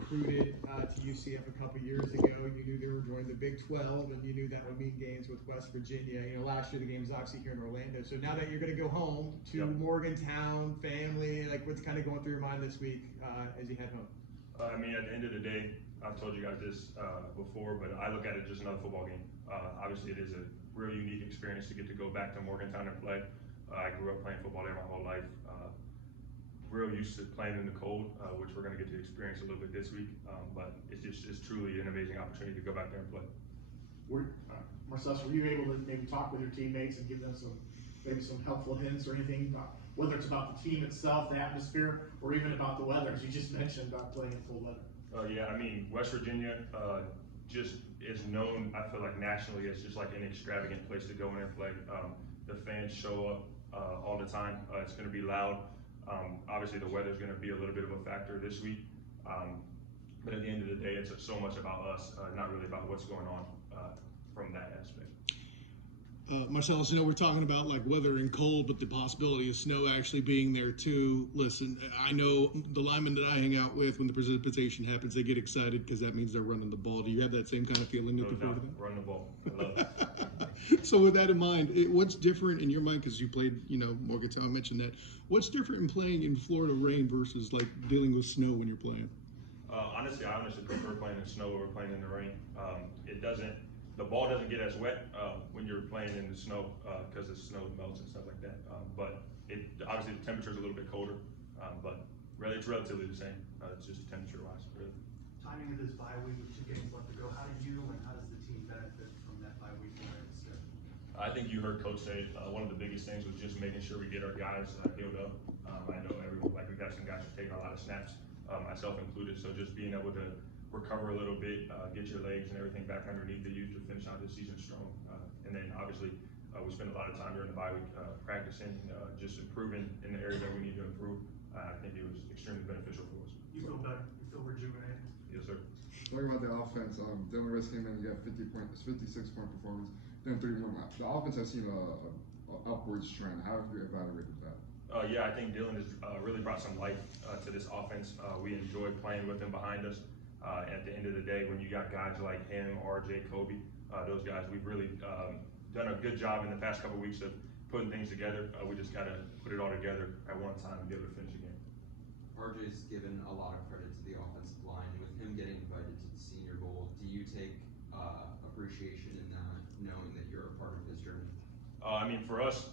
recruited to UCF a couple years ago. You knew they were joining the Big 12, and you knew that would mean games with West Virginia. You know, last year the game was obviously here in Orlando. So now that you're going to go home to Morgantown, family, like what's kind of going through your mind this week as you head home? I mean, at the end of the day, I've told you guys this before, but I look at it just another football game. Obviously, it is a real unique experience to get to go back to Morgantown and play. I grew up playing football there my whole life. Real used to playing in the cold, which we're going to get to experience a little bit this week. But it's truly an amazing opportunity to go back there and play. Marcellus, were you able to maybe talk with your teammates and give them maybe some helpful hints or anything, whether it's about the team itself, the atmosphere, or even about the weather, as you just mentioned about playing in cold weather? Yeah, I mean, West Virginia just is known, I feel like nationally, as just like an extravagant place to go in and play. The fans show up all the time. It's going to be loud. Obviously, the weather is going to be a little bit of a factor this week. But at the end of the day, it's so much about us, not really about what's going on from that aspect. Marcellus, we're talking about like weather and cold, but the possibility of snow actually being there too. Listen, I know the linemen that I hang out with, when the precipitation happens, they get excited because that means they're running the ball. Do you have that same kind of feeling looking forward to that? Run the ball. I love it. So with that in mind, what's different in your mind, because you played, Morgantown, I mentioned that. What's different in playing in Florida rain versus like dealing with snow when you're playing? Honestly, I prefer playing in snow over playing in the rain. The ball doesn't get as wet when you're playing in the snow because the snow melts and stuff like that. But obviously the temperature is a little bit colder, but really it's relatively the same. It's just temperature-wise, really. Timing of this bye week with 2 games left to go, how do you and how does the team benefit from that bye week? I think you heard Coach say one of the biggest things was just making sure we get our guys healed up. I know we've got some guys who taking a lot of snaps, myself included. So just being able to recover a little bit, get your legs and everything back underneath you to finish out this season strong. And then obviously we spent a lot of time during the bye week practicing, just improving in the areas that we need to improve. I think it was extremely beneficial for us. You feel better? You feel rejuvenated? Yes, sir. Talking about the offense, Dylan Riss came in, you got 56-point performance, then 31. The offense has seen a upwards trend. How have you evaluated that? Yeah, I think Dylan has really brought some life to this offense. We enjoy playing with him behind us. At the end of the day, when you got guys like him, RJ, Kobe, those guys, we've really done a good job in the past couple of weeks of putting things together. We just got to put it all together at one time and be able to finish the game. RJ's given a lot of credit to the offensive line. With him getting invited to the Senior Bowl, do you take appreciation in that, knowing that you're a part of his journey? I mean, for us,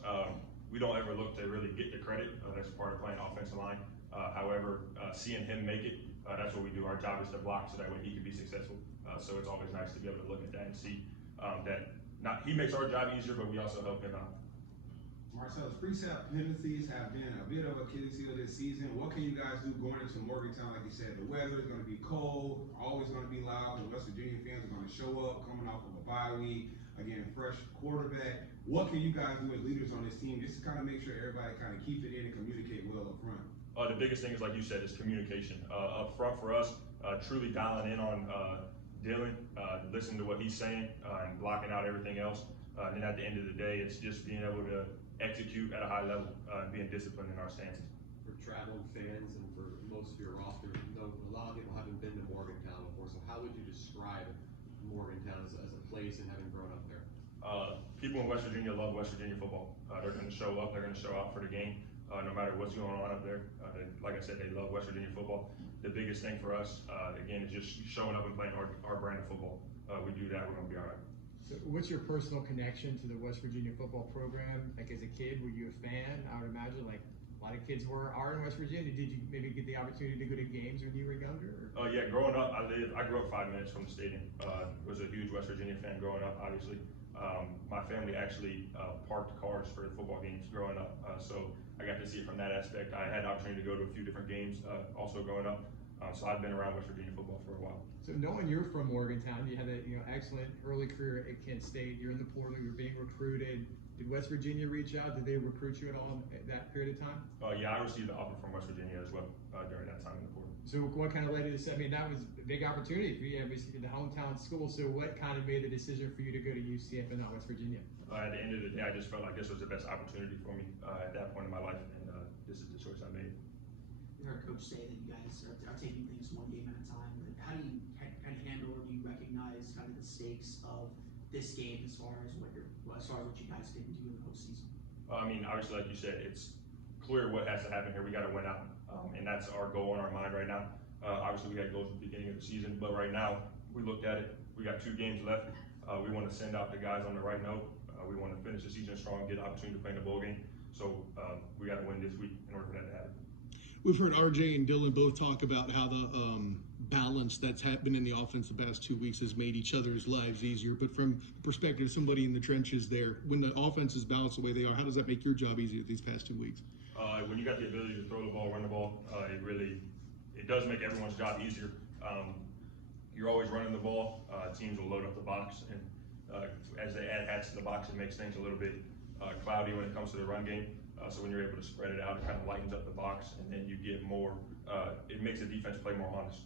we don't ever look to really get the credit. That's part of playing offensive line. However, seeing him make it, that's what we do. Our job is to block so that way he can be successful. So it's always nice to be able to look at that and see that he makes our job easier, but we also help him out. Marcellus, precept penalties have been a bit of Achilles heel this season. What can you guys do going into Morgantown? Like you said, the weather is going to be cold, always going to be loud. The West Virginia fans are going to show up coming off of a bye week. Again, fresh quarterback. What can you guys do as leaders on this team just to kind of make sure everybody kind of keep it in and communicate well up front? The biggest thing is, like you said, is communication. Up front for us, truly dialing in on Dylan, listening to what he's saying and blocking out everything else. And then at the end of the day, it's just being able to execute at a high level and being disciplined in our stances. For traveling fans and for most of your roster, a lot of people haven't been to Morgantown before, so how would you describe Morgantown as a place and having grown up there? People in West Virginia love West Virginia football. They're going to show up, they're going to show out for the game, no matter what's going on up there. Like I said, they love West Virginia football. The biggest thing for us, again, is just showing up and playing our brand of football. We do that, we're going to be all right. So what's your personal connection to the West Virginia football program? Like as a kid, were you a fan? I would imagine like a lot of kids are in West Virginia. Did you maybe get the opportunity to go to games when you were younger? Yeah, growing up, I grew up 5 minutes from the stadium. Was a huge West Virginia fan growing up, obviously. My family actually parked cars for the football games growing up, so I got to see it from that aspect. I had the opportunity to go to a few different games also growing up, so I've been around West Virginia football for a while. So knowing you're from Morgantown, you had a excellent early career at Kent State. You're in the portal. You're being recruited. Did West Virginia reach out? Did they recruit you at all in that period of time? Yeah, I received the offer from West Virginia as well during that time in the portal. So what kind of led to this? I mean, that was a big opportunity for you, obviously, the hometown school. So what kind of made the decision for you to go to UCF and not West Virginia? At the end of the day, I just felt like this was the best opportunity for me at that point in my life, and this is the choice I made. You heard Coach say that you guys are taking things one game at a time. guys kind of the stakes of this game as far as what you guys didn't do in the postseason? I mean, obviously, like you said, it's clear what has to happen here. We got to win out, and that's our goal on our mind right now. Obviously, we had goals at the beginning of the season, but right now, we looked at it. We got 2 games left. We want to send out the guys on the right note. We want to finish the season strong, get an opportunity to play in the bowl game. So we got to win this week in order for that to happen. We've heard RJ and Dylan both talk about how the balance that's happened in the offense the past 2 weeks has made each other's lives easier. But from the perspective of somebody in the trenches there, when the offense is balanced the way they are, how does that make your job easier these past 2 weeks? When you got the ability to throw the ball, run the ball, it does make everyone's job easier. You're always running the ball. Teams will load up the box, and as they add hats to the box, it makes things a little bit cloudy when it comes to the run game. So when you're able to spread it out, it kind of lightens up the box, and then you get more. It makes the defense play more honest.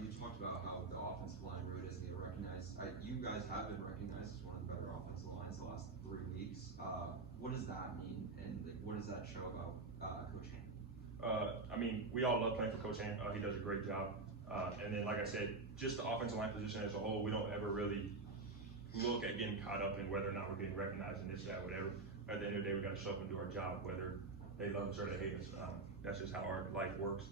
You talked about how the offensive line really doesn't get recognized. You guys have been recognized as one of the better offensive lines the last 3 weeks. What does that mean, and what does that show about Coach Ham? I mean, we all love playing for Coach Ham. He does a great job. And then, like I said, just the offensive line position as a whole, we don't ever really look at getting caught up in whether or not we're getting recognized in this, that, whatever. At the end of the day, we got to show up and do our job, whether they love us or they hate us. That's just how our life works.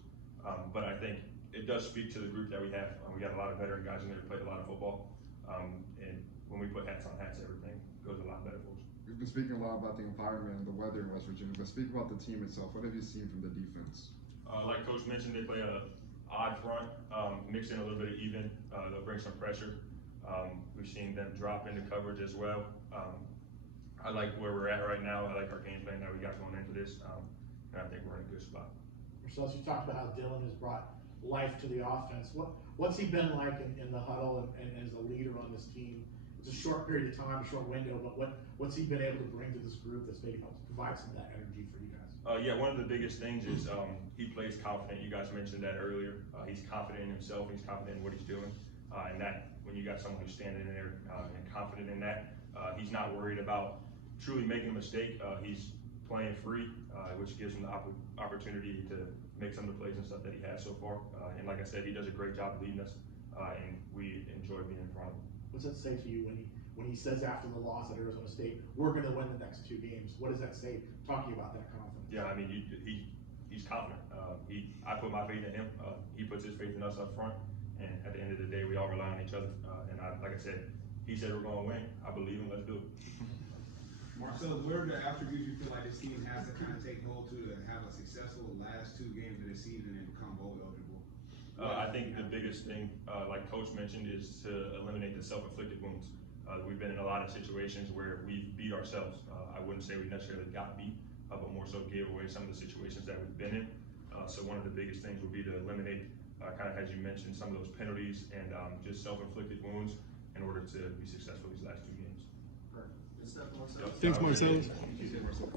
But I think it does speak to the group that we have. We got a lot of veteran guys in there who played a lot of football. And when we put hats on hats, everything goes a lot better for us. We've been speaking a lot about the environment and the weather in West Virginia, but speak about the team itself. What have you seen from the defense? Like Coach mentioned, they play a odd front, mix in a little bit of even. They'll bring some pressure. We've seen them drop into coverage as well. I like where we're at right now. I like our game plan that we got going into this, and I think we're in a good spot. Marcellus, you talked about how Dylan has brought life to the offense. What's he been like in the huddle and as a leader on this team? It's a short period of time, a short window, but what's he been able to bring to this group that's maybe helps provide some of that energy for you guys? Yeah, one of the biggest things is he plays confident. You guys mentioned that earlier. He's confident in himself. He's confident in what he's doing. And that when you got someone who's standing in there and confident in that, he's not worried about truly making a mistake. He's playing free, which gives him the opportunity to make some of the plays and stuff that he has so far. And like I said, he does a great job leading us, and we enjoy being in front of him. What's that say to you when he says after the loss at Arizona State, we're going to win the next 2 games? What does that say, talking about that confidence? Yeah, I mean, he's confident. I put my faith in him. He puts his faith in us up front. And at the end of the day, we all rely on each other. And like I said, he said we're going to win. I believe him. Let's do it. Marcellus, what are the attributes you feel like this team has to kind of take hold to have a successful last 2 games of the season and become bowl eligible? I think the biggest thing, like Coach mentioned, is to eliminate the self-inflicted wounds. We've been in a lot of situations where we've beat ourselves. I wouldn't say we necessarily got beat, but more so gave away some of the situations that we've been in. So one of the biggest things would be to eliminate, kind of as you mentioned, some of those penalties and just self-inflicted wounds in order to be successful these last 2 games. Perfect. Good stuff, Marcellus. Thanks, Marcellus.